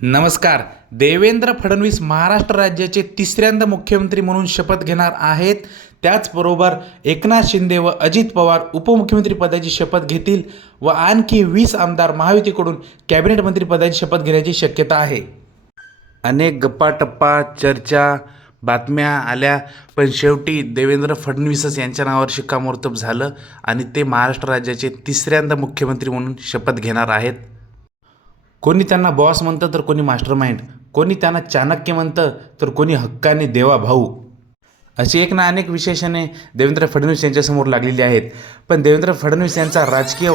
नमस्कार. देवेंद्र फडणवीस महाराष्ट्र राज्याचे तिसऱ्यांदा मुख्यमंत्री म्हणून शपथ घेणार आहेत. त्याचबरोबर एकनाथ शिंदे व अजित पवार उपमुख्यमंत्री पदाची शपथ घेतील व आणखी वीस आमदार महायुतीकडून कॅबिनेट मंत्रीपदाची शपथ घेण्याची शक्यता आहे. अनेक गप्पाटप्पा चर्चा बातम्या आल्या पण शेवटी देवेंद्र फडणवीसच यांच्या नावावर शिक्कामोर्तब झालं आणि ते महाराष्ट्र राज्याचे तिसऱ्यांदा मुख्यमंत्री म्हणून शपथ घेणार आहेत. कोणी त्यांना बॉस म्हणतं तर कोणी मास्टर माइंड कोणी त्यांना चाणक्य म्हणतं तर कोणी हक्काने देवा भाऊ. अशी एक ना अनेक विशेषणे देवेंद्र फडणवीस यांच्यासमोर लागलेली आहेत. पण देवेंद्र फडणवीस यांचा राजकीय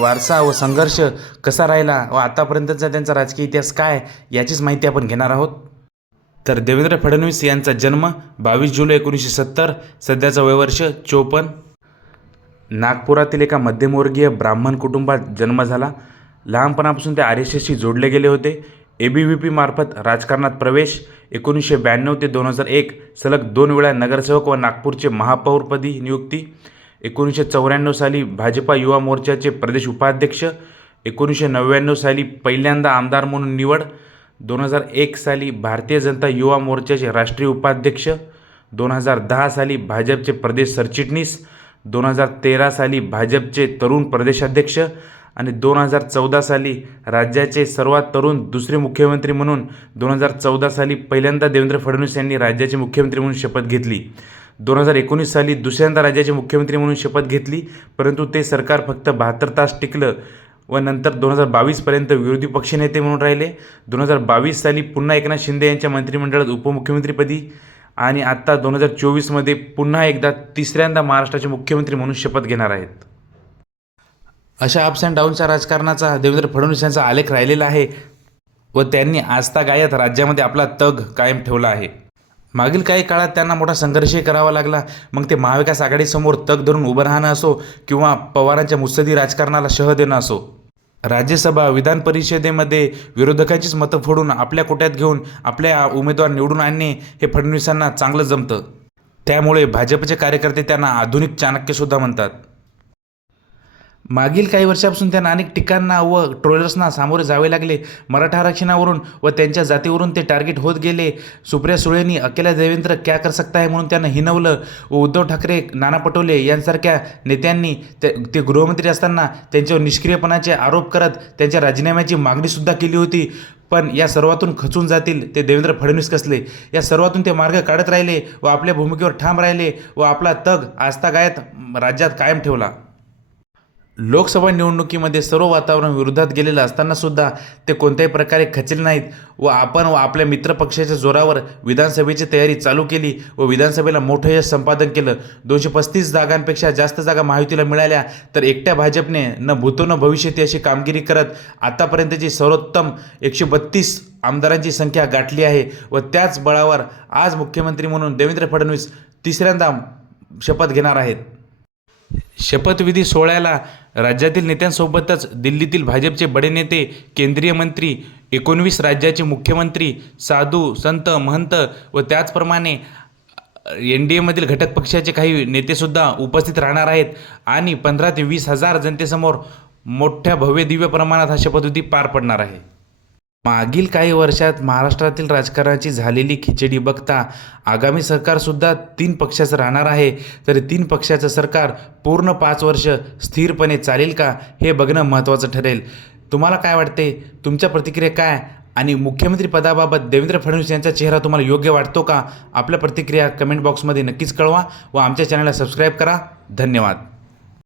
वारसा व संघर्ष कसा राहिला व आतापर्यंतचा त्यांचा राजकीय इतिहास काय याचीच माहिती आपण घेणार आहोत. तर देवेंद्र फडणवीस यांचा जन्म बावीस जुलै एकोणीसशे सत्तर सध्याचं वयवर्ष चोपन्न. नागपुरातील एका मध्यमवर्गीय ब्राह्मण कुटुंबात जन्म झाला. लहानपणापासून ते आर एस एसशी जोडले गेले होते. ए बी व्ही पीमार्फत राजकारणात प्रवेश एकोणीसशे ब्याण्णव ते दोन हजार एक सलग दोन वेळा नगरसेवक व नागपूरचे महापौरपदी नियुक्ती एकोणीसशे चौऱ्याण्णव साली भाजपा युवा मोर्चाचे प्रदेश उपाध्यक्ष एकोणीसशे नव्याण्णव साली पहिल्यांदा आमदार म्हणून निवड दोन हजार एक साली भारतीय जनता युवा मोर्चाचे राष्ट्रीय उपाध्यक्ष दोन हजार दहा साली भाजपचे प्रदेश सरचिटणीस दोन हजार तेरा साली भाजपचे तरुण प्रदेशाध्यक्ष आणि दोन हजार चौदा साली राज्याचे सर्वात तरुण दुसरे मुख्यमंत्री म्हणून दोन हजार चौदा साली पहिल्यांदा देवेंद्र फडणवीस यांनी राज्याचे मुख्यमंत्री म्हणून शपथ घेतली. दोन हजार एकोणीस साली दुसऱ्यांदा राज्याचे मुख्यमंत्री म्हणून शपथ घेतली परंतु ते सरकार फक्त बहात्तर तास टिकलं व नंतर दोन हजार बावीसपर्यंत विरोधी पक्षनेते म्हणून राहिले. दोन हजार बावीस साली पुन्हा एकनाथ शिंदे यांच्या मंत्रिमंडळात उपमुख्यमंत्रीपदी आणि आत्ता दोन हजार चोवीसमध्ये पुन्हा एकदा तिसऱ्यांदा महाराष्ट्राचे मुख्यमंत्री म्हणून शपथ घेणार आहेत. अशा अप्स अँड डाऊनच्या राजकारणाचा देवेंद्र फडणवीस यांचा आलेख राहिलेला आहे व त्यांनी आजतागायत राज्यामध्ये आपला तग कायम ठेवला आहे. मागील काही काळात त्यांना मोठा संघर्षही करावा लागला. मग ते महाविकास आघाडीसमोर तग धरून उभं राहणं असो किंवा पवारांच्या मुत्सदी राजकारणाला शह देणं असो राज्यसभा विधान परिषदेमध्ये विरोधकांचीच मतं फोडून आपल्या कोट्यात घेऊन आपल्या उमेदवार निवडून आणणे हे फडणवीसांना चांगलं जमतं. त्यामुळे भाजपचे कार्यकर्ते त्यांना आधुनिक चाणक्यसुद्धा म्हणतात. मागील काही वर्षापासून त्यांना अनेक टीकांना व ट्रोलर्सना सामोरे जावे लागले. मराठा आरक्षणावरून व त्यांच्या जातीवरून ते टार्गेट होत गेले. सुप्रिया सुळेंनी अकेला देवेंद्र क्या कर सकता है म्हणून त्यांना हिनवलं. व उद्धव ठाकरे नाना पटोले यांसारख्या नेत्यांनी ते ते गृहमंत्री असताना त्यांच्यावर निष्क्रियपणाचे आरोप करत त्यांच्या राजीनाम्याची मागणीसुद्धा केली होती. पण या सर्वातून खचून जातील ते देवेंद्र फडणवीस कसले? या सर्वातून ते मार्ग काढत राहिले व आपल्या भूमिकेवर ठाम राहिले व आपला तग आस्थागायत राज्यात कायम ठेवला. लोकसभा निवडणुकीमध्ये सर्व वातावरण विरोधात गेलेलं असताना सुद्धा ते कोणत्याही प्रकारे खचले नाहीत व आपण व आपल्या मित्रपक्षाच्या जोरावर विधानसभेची तयारी चालू केली व विधानसभेला मोठं यश संपादन केलं. दोनशे पस्तीस जागांपेक्षा जास्त जागा महायुतीला मिळाल्या तर एकट्या भाजपने न भूतो न भविष्यती अशी कामगिरी करत आतापर्यंतची सर्वोत्तम एकशे बत्तीस आमदारांची संख्या गाठली आहे व त्याच बळावर आज मुख्यमंत्री म्हणून देवेंद्र फडणवीस तिसऱ्यांदा शपथ घेणार आहेत. शपथविधी सोहळ्याला राज्यातील नेत्यांसोबतच दिल्लीतील भाजपचे बडे नेते केंद्रीय मंत्री एकोणवीस राज्याचे मुख्यमंत्री साधू संत महंत व त्याचप्रमाणे एन डी एमधील घटक पक्षाचे काही नेतेसुद्धा उपस्थित राहणार आहेत आणि पंधरा ते वीस हजार जनतेसमोर मोठ्या भव्य दिव्य प्रमाणात हा शपथविधी पार पडणार आहे. मागील काही वर्षात महाराष्ट्रातील राजकारणाची झालेली खिचडी बघता आगामी सरकारसुद्धा तीन पक्षाचं राहणार आहे. तर तीन पक्षाचं सरकार पूर्ण पाच वर्ष स्थिरपणे चालेल का हे बघणं महत्त्वाचं ठरेल. तुम्हाला काय वाटते? तुमच्या प्रतिक्रिया काय? आणि मुख्यमंत्री पदाबाबत देवेंद्र फडणवीस यांचा चेहरा तुम्हाला योग्य वाटतो का? आपल्या प्रतिक्रिया कमेंट बॉक्समध्ये नक्कीच कळवा व आमच्या चॅनलला सबस्क्राईब करा. धन्यवाद.